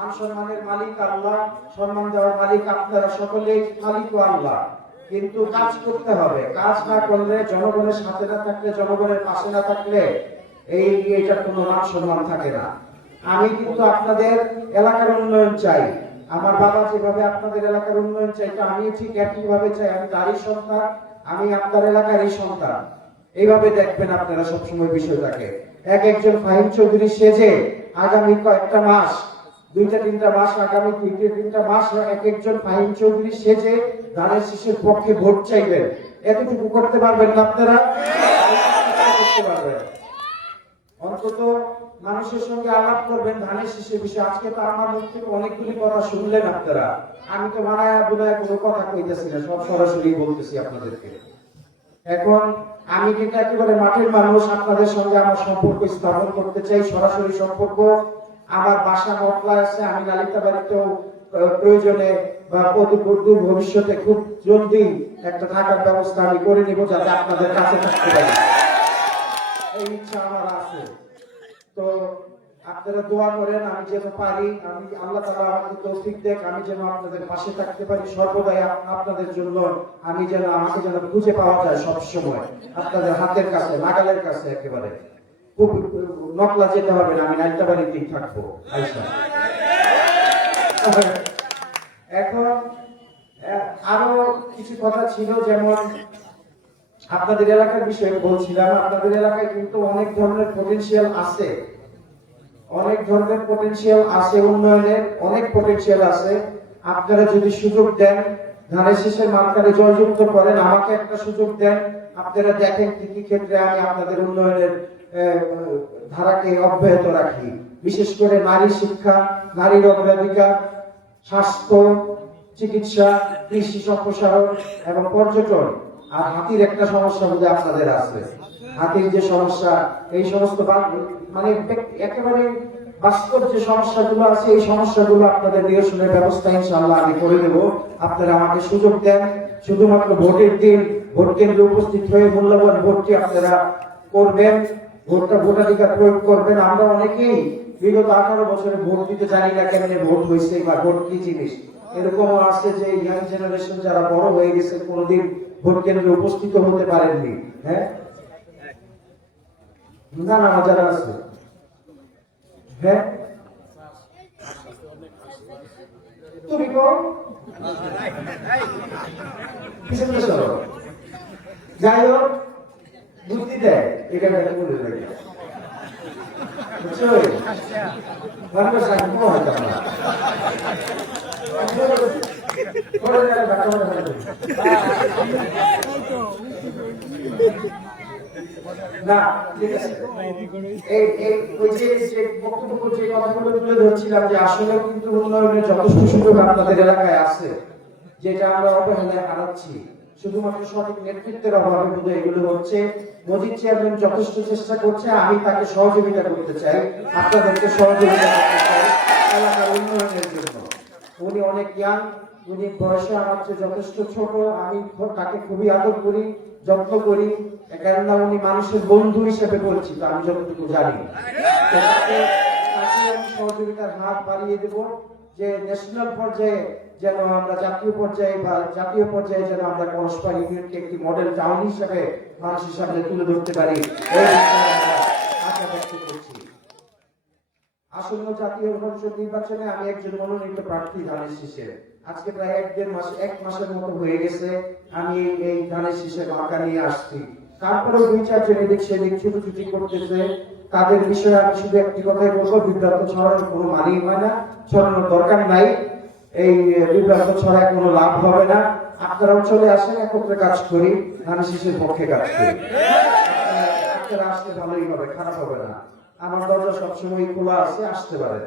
মান সম্মানের মালিক আল্লাহ, সম্মান দেওয়ার মালিক আপনারা সকলেই, মালিকও আল্লাহ। কিন্তু কাজ করতে হবে, কাজ না করলে, জনগণের সাথে না থাকলে, জনগণের পাশে না থাকলে এইটার কোনো মান সম্মান থাকে না। আমি কিন্তু আপনাদের এলাকার উন্নয়ন চাই। আমার বাবা যেভাবে আপনাদের এলাকার উন্নয়ন চাই, তো আমি ঠিক একইভাবে চাই। আমি তারই সন্তান, আমি আপনার এলাকারই সন্তান। এইভাবে দেখবেন আপনারা সবসময় বিষয়টাকে। একজন ফাহিম চৌধুরী সেজে আগামী কয়েকটা মাস, 2-3টা মাস, আগামী 2-3টা মাস একজন ফাহিম চৌধুরী সেজে ধানের শীষের পক্ষে ভোট চাইবেন। এতটুকু করতে পারবেন না আপনারা? করতে পারবেন। অন্তত মানুষের সঙ্গে আলাপ করবেন ধানের শীষের বিষয়ে। আজকে তো আমার মুখ থেকে অনেকগুলি কথা শুনলেন আপনারা। আমি তো বানায়া বুনায়া কোনো কথা কইতেছি না, সব সরাসরি বলতেছি আপনাদেরকে। এখন আমি কিন্তু একেবারে মাঠের মানুষ, আপনাদের সঙ্গে আমার সম্পর্ক স্থাপন করতে চাই, সরাসরি সম্পর্ক। আমার বাসা মতলা আছে, আমি লালিতাবাড়িতেও প্রয়োজনে বা অদূর ভবিষ্যতে খুব জলদি একটা থাকার ব্যবস্থা আমি করে নিব, যাতে আপনাদের কাছে থাকতে পারি। এই ইচ্ছা আমার আছে। তো আপনারা দোয়া করেন আমি যেন পারি, আমি আল্লাহ তাআলা আমাকে তৌফিক দেখ, আমি যেন আপনাদের পাশে থাকতে পারি সর্বদাই। আপনাদের জন্য আমি যেন, আমাকে যেন খুঁজে পাওয়া যায় সব সময় আপনাদের হাতের কাছে, নাগালের কাছে একেবারে। খুব নকলা যেতে হবে না, আমি লালিতাবাড়িতেই থাকবো। এখন আরো কিছু কথা ছিল, যেমন আপনাদের এলাকার বিষয়ে বলছিলাম। আপনাদের এলাকায় কিন্তু অনেক ধরনের পটেনশিয়াল আছে, অনেক ধরনের পটেনশিয়াল আছে, উন্নয়নের অনেক পটেনশিয়াল আছে। আপনারা যদি সুযোগ দেন, ধানের শীষের মার্কারে জয়যুক্ত করেন, আমাকে একটা সুযোগ দেন, আপনারা দেখেন কি কি ক্ষেত্রে আমি আপনাদের উন্নয়নের ধারাকে অব্যাহত রাখি। বিশেষ করে নারী শিক্ষা, নারীর অগ্রাধিকার, স্বাস্থ্য, চিকিৎসা, কৃষি সম্প্রসারণ এবং পর্যটন। আর হাতির একটা সমস্যা বোধ আপনাদের আছে, হাতির যে সমস্যা, এই সমস্ত মানে একেবারে বাস্তব যে সমস্যাগুলো আছে, এই সমস্যাগুলো আপনাদের নিরসনের ব্যবস্থা ইনশাআল্লাহ আমি করে দেব। আপনারা আমাকে সুযোগ দেন, শুধুমাত্র ভোটের দিন ভোট কেন্দ্রে উপস্থিত হয়ে মূল্যবান ভোটটি আপনারা করবেন, ভোটাধিকার প্রয়োগ করবেন। আমরা অনেকেই বিগত 18 বছরে ভোট দিতে জানি না কেমনে ভোট হয়েছে বা ভোট কি জিনিস। এরকমও আছে যে ইয়াং জেনারেশন যারা বড় হয়ে গেছে, কোনোদিন ভোট কেন্দ্রে উপস্থিত হতে পারেননি। হ্যাঁ, না না, যারা আছে, হ্যাঁ তুমি কম যাই হোক, বুদ্ধি দেয় এখানে বলে লাগে, বুঝছো? মানুষ আগ্রহ হয় না, ঠিক আছে। বক্তব্য যে কথাগুলো তুলে ধরছিলাম, যে আসলে কিন্তু উন্নয়নের যথেষ্ট সুযোগ আপনাদের এলাকায় আছে, যেটা আমরা অবহেলায় হারাচ্ছি। শুধুমাত্র সঠিক নেতৃত্বের অভাবে বোধহয় এগুলো হচ্ছে। মজিদ চেয়ারম্যান যথেষ্ট চেষ্টা করছে, আমি তাকে সহযোগিতা করতে চাই, আপনাদেরকে সহযোগিতা করতে চাই এলাকার উন্নয়নের জন্য। উনি অনেক জ্ঞান, উনি বয়সে আমার চেয়ে যথেষ্ট ছোট, আমি তাকে খুবই আদর করি, যত্ন করি, কেননা উনি মানুষের বন্ধু হিসেবে পরিচিত, আমি যতটুকু জানি। তাকে আমি সহযোগিতার হাত বাড়িয়ে দেব, যে ন্যাশনাল পর্যায়ে যেন আমরা, জাতীয় পর্যায়ে যেন আমরা পরস্পর ইউনিয়নকে একটি মডেল টাউন হিসেবে মানুষের সামনে তুলে ধরতে পারি, আশা ব্যক্ত করছি। আসন্ন জাতীয় সংসদ নির্বাচনে আমি একজন মনোনীত প্রার্থী ধানের শীষে। আজকে প্রায় 1 মাসের মতো হয়ে গেছে আমি এই ধানের শীষের মার্কা নিয়ে আসছি। তারপরেও 2-4 জন এদিক সেদিক ছুটোছুটি করতেছে। তাদের বিষয়ে আমি শুধু একটি কথাই বলবো, বিভ্রান্ত ছড়ানোর কোনো মানেই হয় না, ছড়ানোর দরকার নাই। এই বিভ্রান্ত ছড়ায় কোনো লাভ হবে না। আপনারাও চলে আসেন, একত্রে কাজ করি, ধানের শীষের পক্ষে কাজ করি। আপনারা আসলে ভালোই হবে, খারাপ হবে না। আমার দরজা সবসময় খোলা আছে, আসতে পারেন।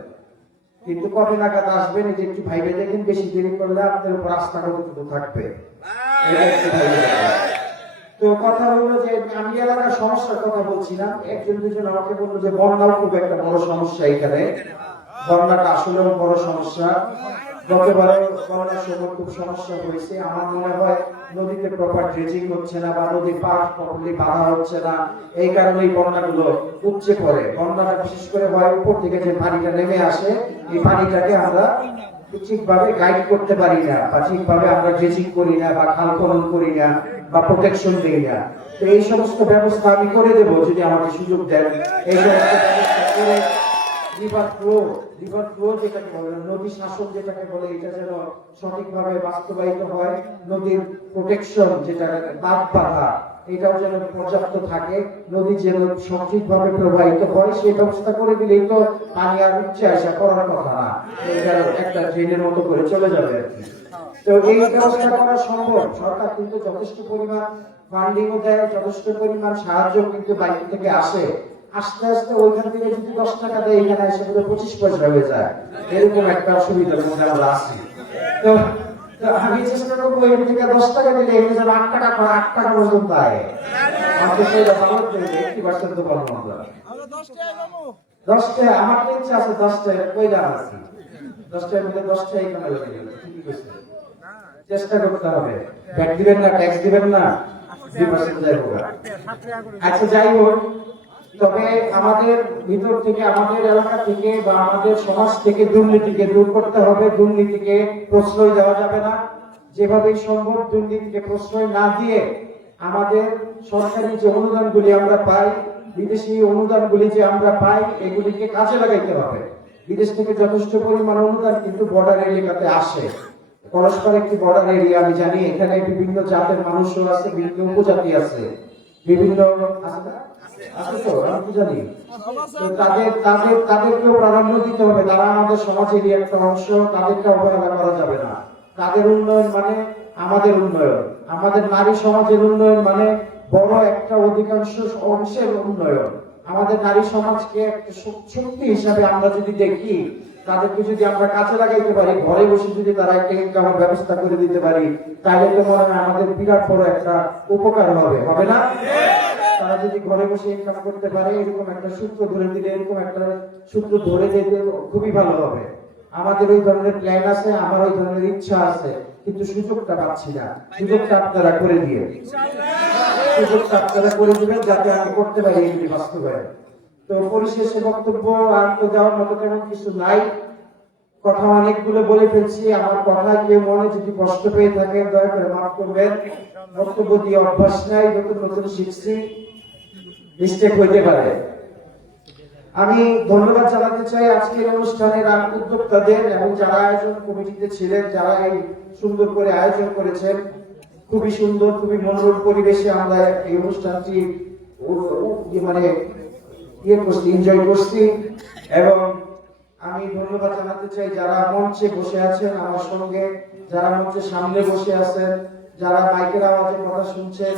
কিন্তু কবে নাগাদ আসবেন এটা একটু ভাইবে দেখেন, বেশি দেরি করলে আপনার উপর আস্থা কতটুকু থাকবে। তো কথা হলো যে আমি এলাকার সমস্যার কথা বলছিলাম, একজন দুজন আমাকে বললো যে বন্যাও খুব একটা বড় সমস্যা এখানে, বন্যাটা আসলেও বড় সমস্যা। গতবারে বন্যার সময় খুব সমস্যা হয়েছে। আমার মনে হয় নদীতে প্রপার ড্রেজিং হচ্ছে না বা নদীর পাশ প্রপারলি বাঁধা হচ্ছে না, এই কারণেই বন্যাগুলো উপচে পড়ে। বন্যাটা বিশেষ করে হয় উপর থেকে যে পানিটা নেমে আসে, এই পানিটাকে আমরা ঠিকভাবে গাইড করতে পারি না বা ঠিকভাবে আমরা ড্রেজিং করি না বা খাল খনন করি না বা প্রোটেকশন দিই না। তো এই সমস্ত ব্যবস্থা আমি করে দেব যদি আমাকে সুযোগ দেন। এই সমস্ত ব্যবস্থা করে রিভার ফ্লো যেটাকে বলে, নদী শাসন যেটাকে বলে, এটা যেন সঠিকভাবে বাস্তবায়িত হয়। নদীর প্রোটেকশন যেটা বাঁধ বাঁধা, এটাও যেন পর্যাপ্ত থাকে, নদী যেন সঠিকভাবে প্রবাহিত হয়, সেই ব্যবস্থা করে দিলেই তো পানি আর উঠছে আসা করার কথা না, এটা একটা ড্রেনের মতো করে চলে যাবে আর কি। তো এই ব্যবস্থা করা সম্ভব। সরকার কিন্তু যথেষ্ট পরিমাণ ফান্ডিংও দেয়, যথেষ্ট পরিমাণ সাহায্য কিন্তু বাইরে থেকে আসে। আস্তে আস্তে ওইখান থেকে যদি 10 টাকা দেয়, এখানে এসে 25 পয়সা হয়ে যায়, এরকম একটা অসুবিধার মধ্যে আমরা আছি। তো আমি চেষ্টা করবো এখান থেকে 10 টাকা দিলে এখানে যাবে 8 টাকা, 8 টাকা পর্যন্ত আয়। আমাকে সেটা ভালো করে 80% তো পাবো আমরা। 10 টাকা আমার তো ইচ্ছা আছে, 10 টাকা কইলা আছে, 10 টাকার মধ্যে 10 টাকা এখানে লাগে। ঠিক আছে, চেষ্টা করতে হবে। ব্যাট দিবেন না, ট্যাক্স দিবেন না, 2% যাই হোক। আচ্ছা যাই হোক, তবে আমাদের ভিতর থেকে, আমাদের এলাকা থেকে বা আমাদের সমাজ থেকে দুর্নীতিকে দূর করতে হবে। দুর্নীতিকে প্রশ্রয় দেওয়া যাবে না। যেভাবেই সম্ভব দুর্নীতিকে প্রশ্রয় না দিয়ে আমাদের সরকারি যে অনুদানগুলি আমরা পাই, বিদেশি অনুদানগুলি যে আমরা পাই, এগুলিকে কাজে লাগাইতে হবে। বিদেশ থেকে যথেষ্ট পরিমাণ অনুদান কিন্তু বর্ডার এলাকাতে আসে। পরস্পর একটি বর্ডার এরিয়া, আমি জানি এখানে বিভিন্ন জাতের মানুষও আছে, বিভিন্ন উপজাতি আছে, বিভিন্ন আছে তো আমি জানি। তো তাদেরকেও প্রাধান্য দিতে হবে। তারা আমাদের সমাজেরই একটা অংশ, তাদেরকে অবহেলা করা যাবে না। তাদের উন্নয়ন মানে আমাদের উন্নয়ন, আমাদের নারী সমাজের উন্নয়ন মানে বড় একটা অধিকাংশ অংশের উন্নয়ন। আমাদের নারী সমাজকে একটা শক্তি হিসাবে আমরা যদি দেখি, তাদেরকে যদি আমরা কাজে লাগাইতে পারি, ঘরে বসে যদি তারা একটা ইনকামের ব্যবস্থা করে দিতে পারি, তাহলে তো মনে হয় আমাদের বিরাট বড় একটা উপকার হবে, হবে না? তারা যদি ঘরে বসে ইনকাম করতে পারে, এরকম একটা সূত্র ধরে দিলে, এরকম একটা সূত্র ধরে দিলে খুবই ভালো হবে। আমাদের ওই ধরনের প্ল্যান আছে, আমার ওই ধরনের ইচ্ছা আছে, কিন্তু সুযোগটা পাচ্ছি না। সুযোগটা আপনারা করে দিয়ে, সুযোগটা আপনারা করে দিবেন যাতে আমি করতে পারি এগুলি বাস্তবায়ন। তো পরিশেষে বক্তব্য আর তো দেওয়ার মতো তেমন কিছু নাই। কথা অনেকগুলো বলে ফেলছি। আমার কথা কেউ মনে যদি কষ্ট পেয়ে থাকে দয়া করে মাফ করবেন। বক্তব্য দিয়ে অভ্যাস নাই, নতুন নতুন শিখছি, মিস্টেক হইতে পারে। আমি ধন্যবাদ জানাতে চাই আজকের অনুষ্ঠানের উদ্যোক্তাদের এবং যারা আয়োজন কমিটিতে ছিলেন, যারা এই সুন্দর করে আয়োজন করেছেন। খুবই সুন্দর, খুবই মনোরম পরিবেশে আমরা এই অনুষ্ঠানটি মানে এনজয় করছি। এবং আমি ধন্যবাদ জানাতে চাই যারা মঞ্চে বসে আছেন আমার সঙ্গে, যারা মঞ্চের সামনে বসে আছেন, যারা মাইকের আওয়াজে কথা শুনছেন,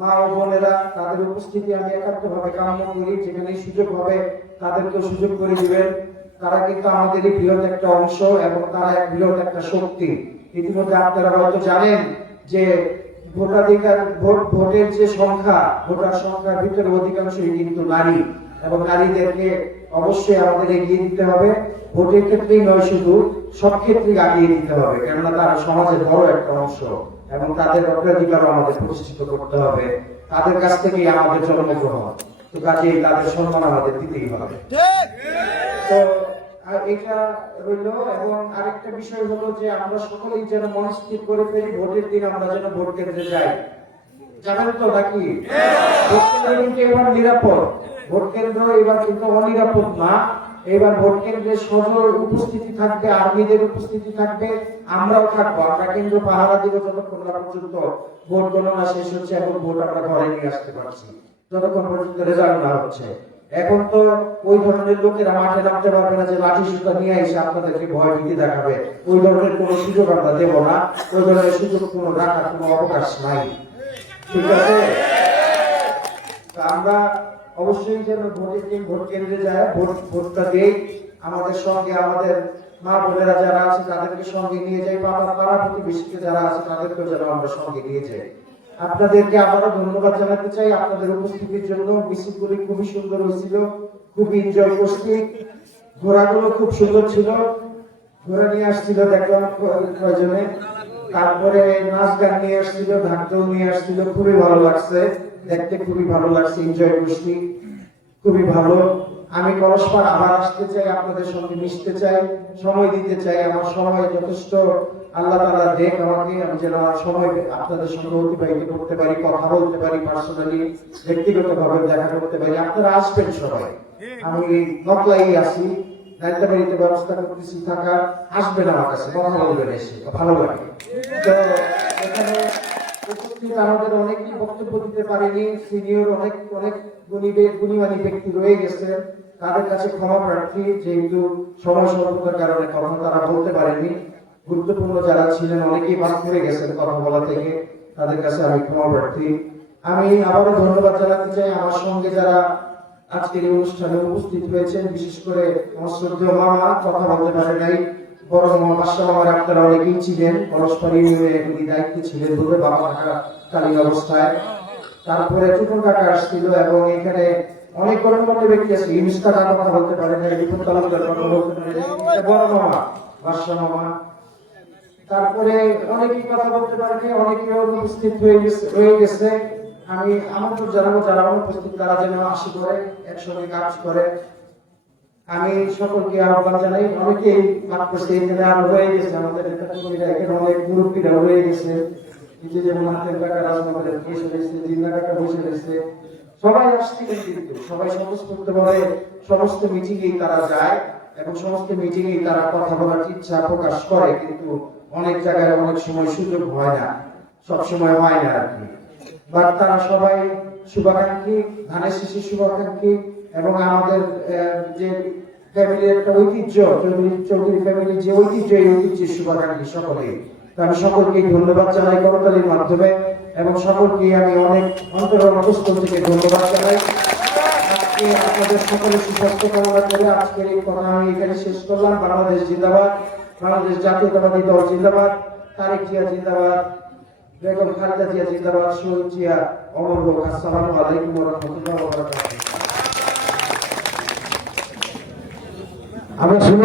মা ও বোনেরা, তাদের উপস্থিতি আমি একান্তভাবে কামনা করি। যেখানে সুযোগ হবে তাদেরকে সুযোগ করে দিবেন। তারা কিন্তু আমাদেরই বৃহৎ একটা অংশ এবং তারা এক বৃহৎ একটা শক্তি। ইতিমধ্যে আপনারা হয়তো জানেন যে ভোটাধিকার, ভোটের যে সংখ্যা, ভোটার সংখ্যার ভিতরে অধিকাংশই কিন্তু নারী, এবং নারীদেরকে অবশ্যই আমাদের এগিয়ে দিতে হবে। ভোটের ক্ষেত্রেই নয়, শুধু সব ক্ষেত্রেই এগিয়ে দিতে হবে, কেননা তারা সমাজের বড় একটা অংশ এবং তাদের অগ্রাধিকারও আমাদের প্রতিষ্ঠিত করতে হবে। তাদের কাছ থেকেই আমাদের জন্মগ্রহণ, তো কাজেই তাদের সম্মান আমাদের দিতেই হবে। তো এটা হইল। এবং আরেকটা বিষয় হলো যে আমরা সকলেই যেন মনস্থির করে ফেলি, ভোটের দিন আমরা যেন ভোট কেন্দ্রে যাই। জানেন তো নাকি ভোট কেন্দ্র কিন্তু এবার নিরাপদ, ভোট কেন্দ্র এবার কিন্তু অনিরাপদ না। এবার ভোট কেন্দ্রে সজোর উপস্থিতি থাকবে, আর্মিদের উপস্থিতি থাকবে, আমরাও থাকবো। আমরা কেন্দ্র পাহারা দিব যতক্ষণ না পর্যন্ত ভোট গণনা শেষ হচ্ছে এবং ভোট আমরা ঘরে নিয়ে আসতে পারছি, যতক্ষণ পর্যন্ত রেজাল্ট না হচ্ছে। এখন তো ওই ধরনের লোকেরা মাঠে নামতে পারবে না যে লাঠি সুতা নিয়ে এসে আপনাদেরকে ভয় ভীতি দেখাবে। ওই ধরনের কোনো সুযোগ আমরা দেব না, ওই ধরনের সুযোগ কোনো রাখার কোনো অবকাশ নাই। ঠিক আছে, আমরা অবশ্যই যেন ভোট কেন্দ্রে যায়, ভোটটা দেই। আমাদের সঙ্গে আমাদের মা বোনেরা যারা আছে তাদেরকে সঙ্গে নিয়ে যাই, পাড়া প্রতিবেশীকে যারা আছে তাদেরকেও যেন আমরা সঙ্গে নিয়ে যাই। আপনাদেরকে আবারও ধন্যবাদ জানাতে চাই আপনাদের উপস্থিতির জন্য। মিছিলগুলি খুবই সুন্দর হয়েছিল, খুবই এনজয় করছি, ঘোরাগুলো খুব সুন্দর ছিল। ঘুরে নিয়ে আসছিল দেখলাম কয়জনে, তারপরে নাচ গান নিয়ে আসছিল, ঢাকঢোল নিয়ে আসছিল, খুবই ভালো লাগছে দেখতে, খুবই ভালো লাগছে, এনজয় করছি, খুবই ভালো। আমি পরস্পর আবার আসতে চাই, আপনাদের সঙ্গে মিশতে চাই, সময় দিতে চাই। আমার সময় যথেষ্ট আল্লাহ তাআলা দেখ আমাকে, আমি যেন আমার সময় আপনাদের সঙ্গে অতিবাহিত করতে পারি, কথা বলতে পারি, পার্সোনালি ব্যক্তিগতভাবে দেখা করতে পারি। আপনারা আসবেন সবাই, আমি নকলাই আছি, নাইতাবাড়িতে ব্যবস্থা করতেছি থাকা, আসবেন আমার কাছে, কথা বলবেন এসে, ভালো লাগে। তো এখানে উপস্থিত আমাদের অনেকেই বক্তব্য দিতে পারেনি, সিনিয়র অনেক অনেক গুণীমানী ব্যক্তি রয়ে গেছে, তাদের কাছে ক্ষমা প্রার্থী, যেহেতু সময় স্বল্পতার কারণে কথা তারা বলতে পারেনি। গুরুত্বপূর্ণ যারা ছিলেন অনেকেই বাদ পড়ে গেছেন কথা বলা থেকে, তাদের কাছে আমি ক্ষমা প্রার্থী। আমি আবারও ধন্যবাদ জানাতে চাই আমার সঙ্গে যারা আজকের এই অনুষ্ঠানে উপস্থিত হয়েছেন, বিশেষ করে আমার শ্রদ্ধেয় মামা, কথা বলতে পারে নাই, বড় মামা বাদশা মামার আপনারা অনেকেই ছিলেন, পরস্পর ইউনিয়নে দায়িত্বে ছিলেন বলে বাবা থাকাকালীন অবস্থায়। তারপরে টুকুন কাকা আসছিল, এবং এখানে অনেক গণ্যমান্য ব্যক্তি আছে, ইউনুস কাকা কথা বলতে পারে না, রিপন তালুকদার কথা বলতে পারে না, বড় মামা বাদশা মামা। তারপরে অনেকেই কথা বলতে পারেনি, অনেকেই অনুপস্থিত হয়ে গেছে। আমি আমন্ত্রণ জানাবো যারা অনুপস্থিত তারা যেন আসি করে একসঙ্গে কাজ করে। আমি সকলকে আহ্বান জানাই, অনেকেই লাভ করছে, এখানে আরো হয়ে গেছে আমাদের এখানে অনেক মুরব্বীরা হয়ে গেছে, যেমন হাতের কাকা রাজনগরের বসে রয়েছে, জিন্না কাকা বসে রয়েছে, সবাই আসছিলেন, কিন্তু সবাই স্বতঃস্ফূর্তভাবে সমস্ত মিটিংয়ে তারা যায় এবং সমস্ত মিটিংয়ে তারা কথা বলার ইচ্ছা প্রকাশ করে, কিন্তু অনেক জায়গায় অনেক সময় সুযোগ হয় না, সব সময় হয় না আর কি। বাট তারা সবাই শুভাকাঙ্ক্ষী, ধানের শীষের শুভাকাঙ্ক্ষী, এবং আমাদের যে ফ্যামিলির একটা ঐতিহ্য, চৌধুরী ফ্যামিলির যে ঐতিহ্য, এই ঐতিহ্যের শুভাকাঙ্ক্ষী সকলেই। তো আমি সকলকে ধন্যবাদ জানাই করতালির মাধ্যমে, এবং সকলকে আমি অনেক অন্তরস্থল থেকে ধন্যবাদ জানাই। আজকে আপনাদের সকলের সুস্বাস্থ্য কামনা করে আজকের এই কথা আমি এখানে শেষ করলাম। বাংলাদেশ জিন্দাবাদ, বাংলাদেশ জাতীয়তাবাদী দল জিন্দাবাদ, তারেক জিয়া জিন্দাবাদ, বেগম খালেদা জিয়া জিন্দাবাদ, শহীদ জিয়া অমর হোক। আসসালামু আলাইকুম ওয়া রাহমাতুল্লাহি ওয়া বারাকাতুহু। আমরা শুরু